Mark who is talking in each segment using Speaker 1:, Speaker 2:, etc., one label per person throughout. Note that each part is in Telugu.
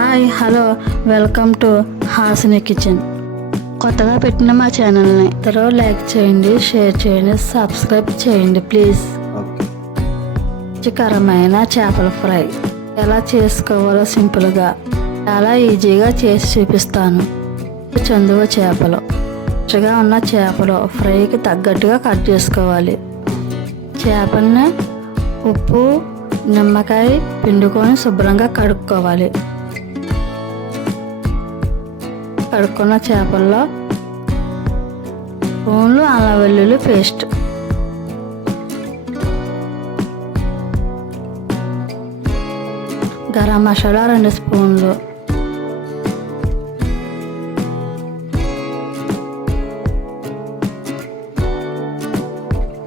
Speaker 1: Hi hello welcome to Hasini kitchen. కొత్తగా పెట్టిన మా ఛానల్ని ఇద్దరు లైక్ చేయండి షేర్ చేయండి సబ్స్క్రైబ్ చేయండి ప్లీజ్. రుచికరమైన చేపల ఫ్రై ఎలా చేసుకోవాలో సింపుల్గా చాలా ఈజీగా చేసి చూపిస్తాను. చందువ చేపలు. రుచిగా ఉన్న చేపలు ఫ్రైకి తగ్గట్టుగా కట్ చేసుకోవాలి. చేపల్ని ఉప్పు నిమ్మకాయ పిండుకొని శుభ్రంగా కడుక్కోవాలి. కడుక్కున్న చేపల్లో స్పూన్లు అల్లం వెల్లుల్లి పేస్ట్. గరం మసాలా రెండు స్పూన్లు.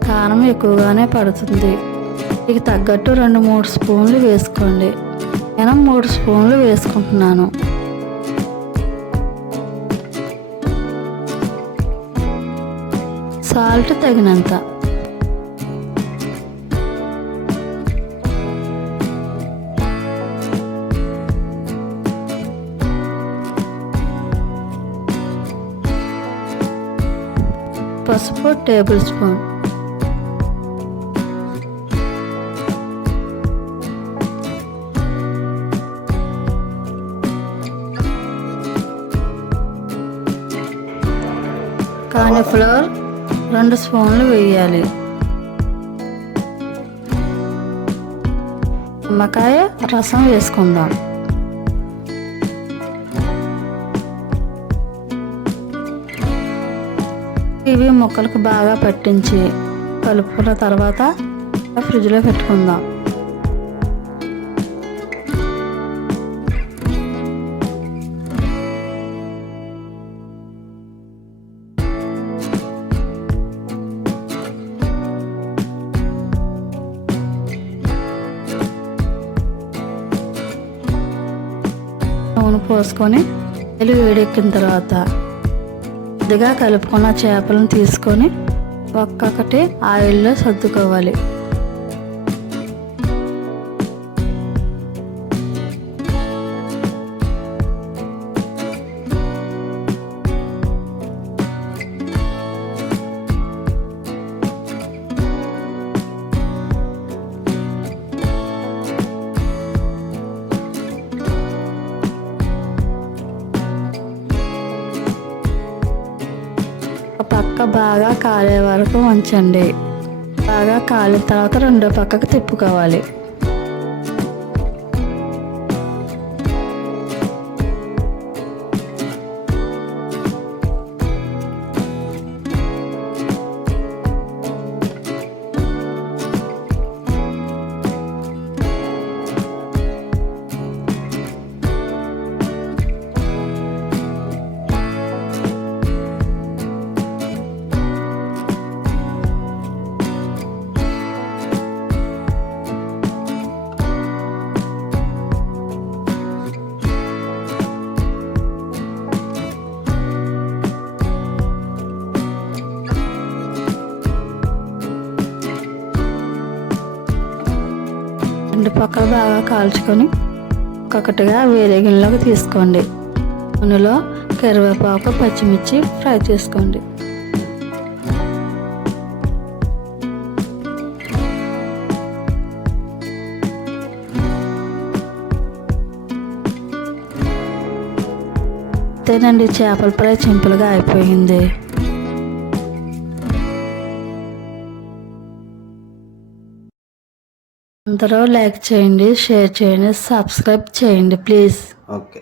Speaker 1: కారం ఎక్కువగానే పడుతుంది. ఇక తగ్గట్టు రెండు మూడు స్పూన్లు వేసుకోండి. నేను మూడు స్పూన్లు వేసుకుంటున్నాను. సాల్ట్ తగినంత. పసుపు టేబుల్ స్పూన్. కాలీఫ్లవర్ రెండు స్పూన్లు వేయాలి. నిమ్మకాయ రసం వేసుకుందాం. ఇవి ముక్కలకు బాగా పట్టించి కలుపుకున్న తర్వాత ఫ్రిడ్జ్లో పెట్టుకుందాం. నూనె పోసుకొని వెలుగు వేడెక్కిన తర్వాత కొద్దిగా కలుపుకున్న చేపలను తీసుకొని ఒక్కొక్కటి ఆయిల్లో సర్దుకోవాలి. బాగా కాలే వరకు ఉంచండి. బాగా కాలిన తర్వాత రెండో పక్కకు తిప్పుకోవాలి. పక్కలు బాగా కాల్చుకొని ఒక్కొక్కటిగా వేరే గిన్నెలోకి తీసుకోండి. నూనెలో కరివేపాకు పచ్చిమిర్చి ఫ్రై చేసుకోండి. అంతేనండి చేపల ఫ్రై సింపుల్గా అయిపోయింది. అందరూ లైక్ చేయండి షేర్ చేయండి సబ్స్క్రైబ్ చేయండి ప్లీజ్.
Speaker 2: ఓకే.